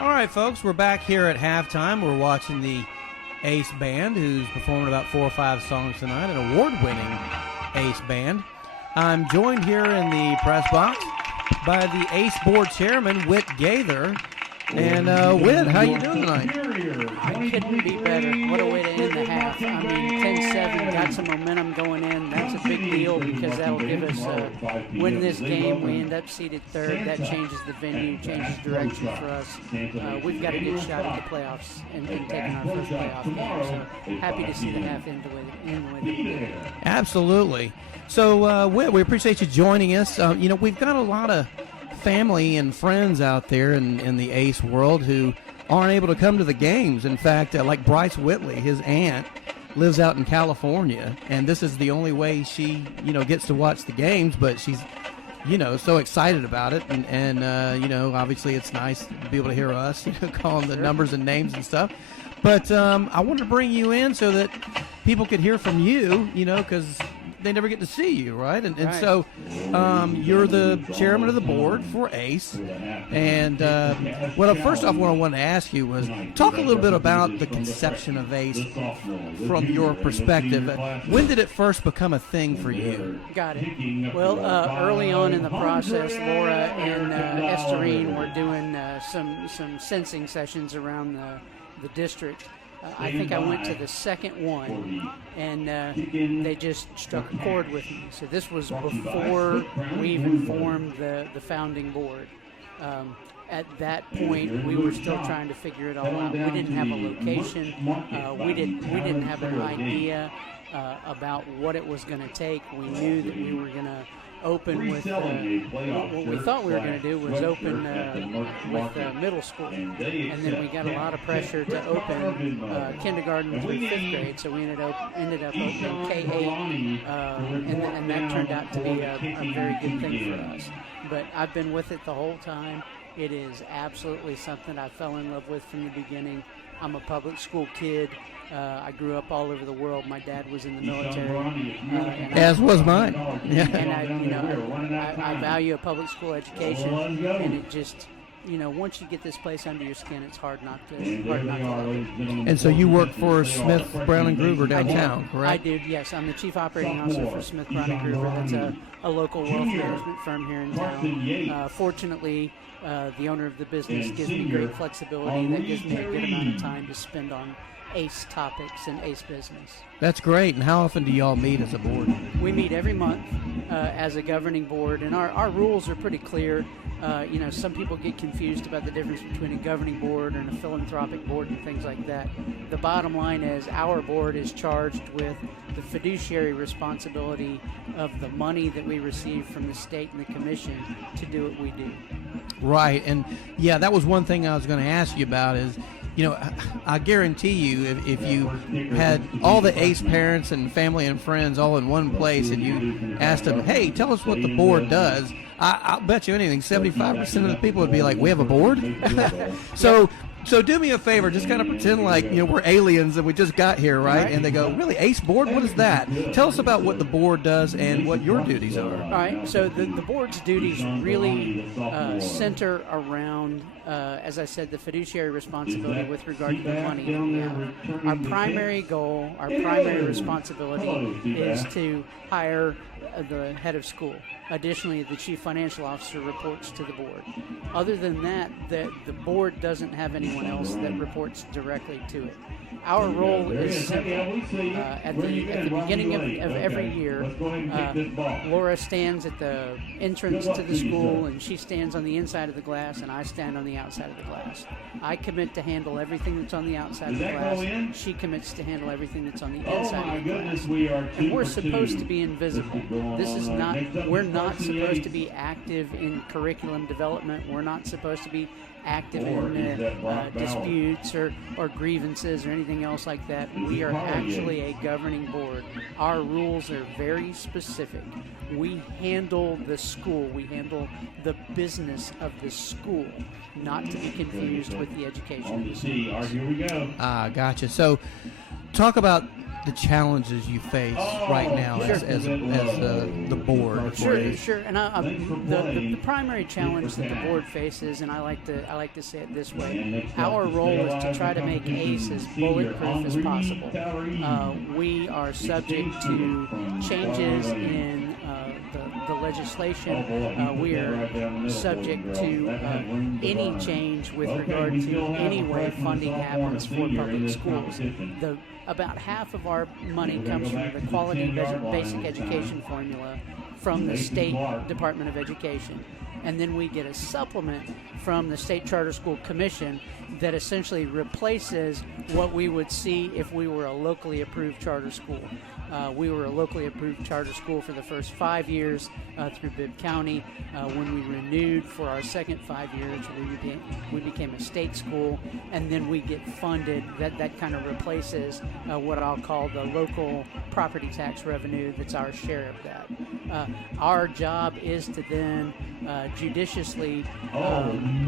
All right, folks, we're back here at halftime. We're watching the Ace Band, who's performing about 4 or 5 songs tonight, an award-winning Ace Band. I'm joined here in the press box by the Ace Board Chairman, Witt Gaither. And, Witt, how you doing tonight? I couldn't be better. What a way to end the half. I mean, 10-7, got some momentum going in. That's a big deal because that'll give us, win this game. We end up seated third. That changes the venue, changes direction for us. We've got a good shot at the playoffs and taking our first playoff game. So happy to see the half end the way that we did. Absolutely. So, Witt, we appreciate you joining us. We've got a lot of family and friends out there in the Ace world who aren't able to come to the games. In fact, like Bryce Whitley, his aunt, lives out in California, and this is the only way she, gets to watch the games, but she's, so excited about it, and obviously it's nice to be able to hear us, calling the numbers and names and stuff. But I wanted to bring you in so that people could hear from you, because they never get to see you, right? And right. So you're the chairman of the board for ACE. And first off, what I wanted to ask you was talk a little bit about the conception of ACE from your perspective. When did it first become a thing for you? Got it. Well, early on in the process, Laura and Esterine were doing some sensing sessions around the district. I think I went to the second one, and they just struck a chord with me. So this was before we even formed the founding board. At that point, we were still trying to figure it all out. We didn't have a location. We didn't have an idea about what it was going to take. We knew that we were going to open with what we thought we were going to do was open with middle school, and then we got a lot of pressure to open kindergarten through 5th grade, so we ended up opening K-8, and that turned out to be a very good thing for us. But I've been with it the whole time. It is absolutely something I fell in love with from the beginning. I'm a public school kid. I grew up all over the world. My dad was in the military, as was mine. Yeah. And I value a public school education, and it just, once you get this place under your skin, it's hard not to love it. And so you work for Smith, Brown and Gruber downtown, correct? I do. Yes, I'm the chief operating officer for Smith, Brown and Gruber. That's a local wealth management firm here in town. Fortunately, the owner of the business gives me great flexibility. That gives me a good amount of time to spend on ACE topics and ACE business. That's great. And how often do y'all meet as a board? We meet every month as a governing board, and our rules are pretty clear. Some people get confused about the difference between a governing board and a philanthropic board and things like that. The bottom line is our board is charged with the fiduciary responsibility of the money that we receive from the state and the commission to do what we do. Right. And, yeah, that was one thing I was going to ask you about is, I guarantee you if you had all the ACE parents and family and friends all in one place and you asked them, hey, tell us what the board does, I'll bet you anything, 75% of the people would be like, we have a board? So do me a favor, just kind of pretend like, we're aliens and we just got here, right? And they go, really, ACE board? What is that? Tell us about what the board does and what your duties are. All right, so the board's duties really center around, as I said, the fiduciary responsibility with regard to the money that we have. Our primary goal, our primary responsibility is to hire the head of school. Additionally, the chief financial officer reports to the board. Other than that, the board doesn't have anyone else that reports directly to it. Our role is simple. At the beginning of every year, Laura stands at the entrance to the school, and she stands on the inside of the glass, and I stand on the outside of the glass. I commit to handle everything that's on the outside of the glass. She commits to handle everything that's on the inside of the glass. And we're supposed to be invisible. We're not supposed to be active in curriculum development. We're not supposed to be active in disputes or grievances or anything else like that. We are actually a governing board. Our rules are very specific. We handle the school. We handle the business of the school, not to be confused with the education of the students. Gotcha. So talk about the challenges you face right now as the board? Sure. And the primary challenge that the board faces, and I like to say it this way, our role is to try to make ACE as bulletproof as possible. We are subject to changes in the legislation. We are subject to any change with regard to any way funding happens for public schools. About half of our money comes from the Quality Basic Education Formula from the State Department of Education. And then we get a supplement from the State Charter School Commission that essentially replaces what we would see if we were a locally approved charter school. We were a locally approved charter school for the first 5 years through Bibb County. When we renewed for our second 5 years, we became a state school, and then we get funded. That kind of replaces what I'll call the local property tax revenue that's our share of that. Our job is to then judiciously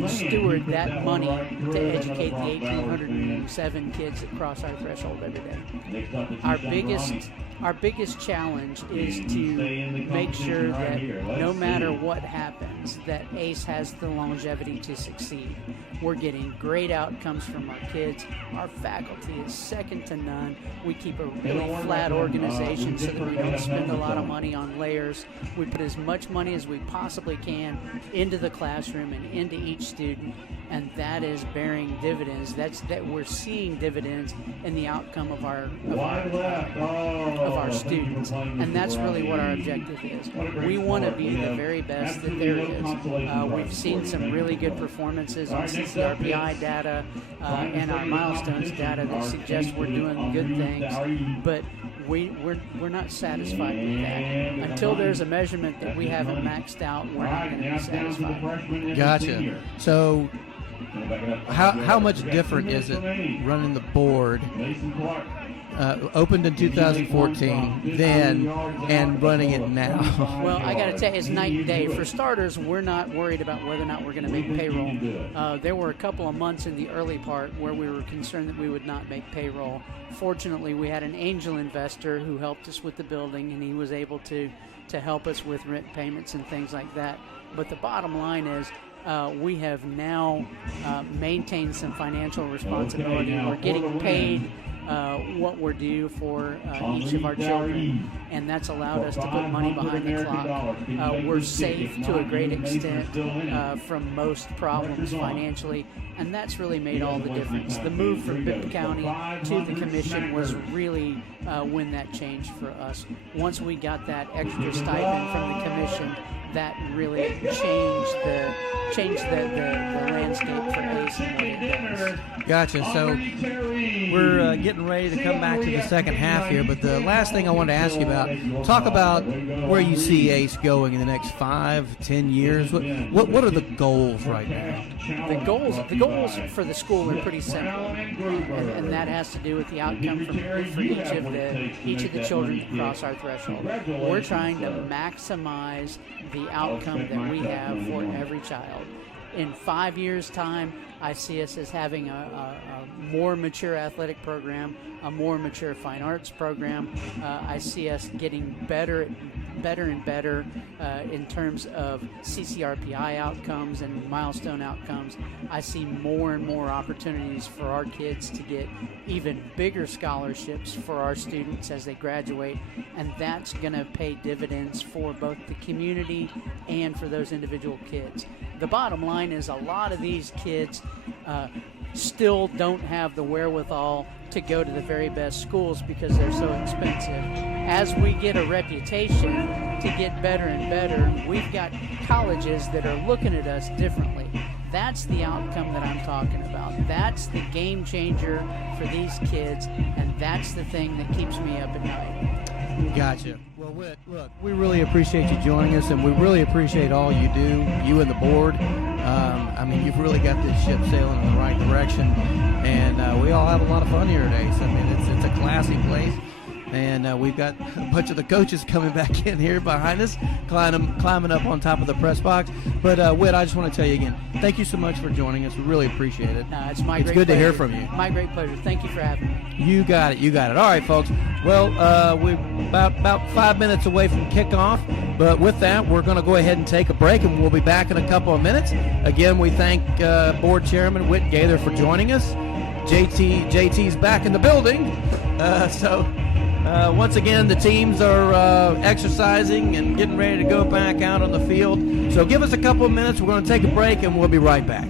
steward that money to educate the 1,807 kids that cross our threshold every day. Our biggest challenge is to make sure that no matter what happens, that ACE has the longevity to succeed. We're getting great outcomes from our kids. Our faculty is second to none. We keep a really flat organization so that we don't spend a lot of money on layers. We put as much money as we possibly can into the classroom and into each student, and that is bearing dividends. That we're seeing dividends in the outcome of our students, and that's really what our objective is. We want to be the very best that there is. We've seen some really good performances on CCRPI data and our milestones data that suggest we're doing good things, but we're not satisfied with that. Until there's a measurement that we haven't maxed out, we're not going to be satisfied. Gotcha. So how much different is it running the board opened in 2014 then and running it now? Well, I got to tell you, it's night and day. For starters, we're not worried about whether or not we're going to make payroll. There were a couple of months in the early part where we were concerned that we would not make payroll. Fortunately, we had an angel investor who helped us with the building, and he was able to help us with rent payments and things like that. But the bottom line is we have now maintained some financial responsibility. We're getting paid what we're due for each of our children, and that's allowed us to put money behind the clock. We're safe to a great extent from most problems financially, and that's really made all the difference. The move from Bibb County to the commission was really when that changed for us. Once we got that extra stipend from the commission, that really changed the landscape for ACE and what it does. Gotcha. So we're getting ready to come back to the second half here, but the last thing I wanted to ask you about, talk about where you see ACE going in the next 5-10 years. What are the goals right now? The goals for the school are pretty simple, and that has to do with the outcome for each of the children that cross our threshold. We're trying to maximize the outcome that we have for every child. In 5 years' time, I see us as having a more mature athletic program, a more mature fine arts program. I see us getting better and better in terms of CCRPI outcomes and milestone outcomes. I see more and more opportunities for our kids to get even bigger scholarships for our students as they graduate, and that's going to pay dividends for both the community and for those individual kids. The bottom line is a lot of these kids still don't have the wherewithal to go to the very best schools because they're so expensive. As we get a reputation to get better and better, we've got colleges that are looking at us differently. That's the outcome that I'm talking about. That's the game changer for these kids, and that's the thing that keeps me up at night. Gotcha. Well, Witt, look, we really appreciate you joining us, and we really appreciate all you do, you and the board. I mean, you've really got this ship sailing in the right direction, and we all have a lot of fun here today. So, I mean, it's a classy place, And we've got a bunch of the coaches coming back in here behind us, climbing up on top of the press box. But, Witt, I just want to tell you again, thank you so much for joining us. We really appreciate it. No, it's my great good pleasure. To hear from you. My great pleasure. Thank you for having me. You got it. All right, folks. Well, we're about 5 minutes away from kickoff. But with that, we're going to go ahead and take a break, and we'll be back in a couple of minutes. Again, we thank Board Chairman Witt Gaither for joining us. JT's back in the building. Once again, the teams are exercising and getting ready to go back out on the field. So give us a couple of minutes. We're going to take a break, and we'll be right back.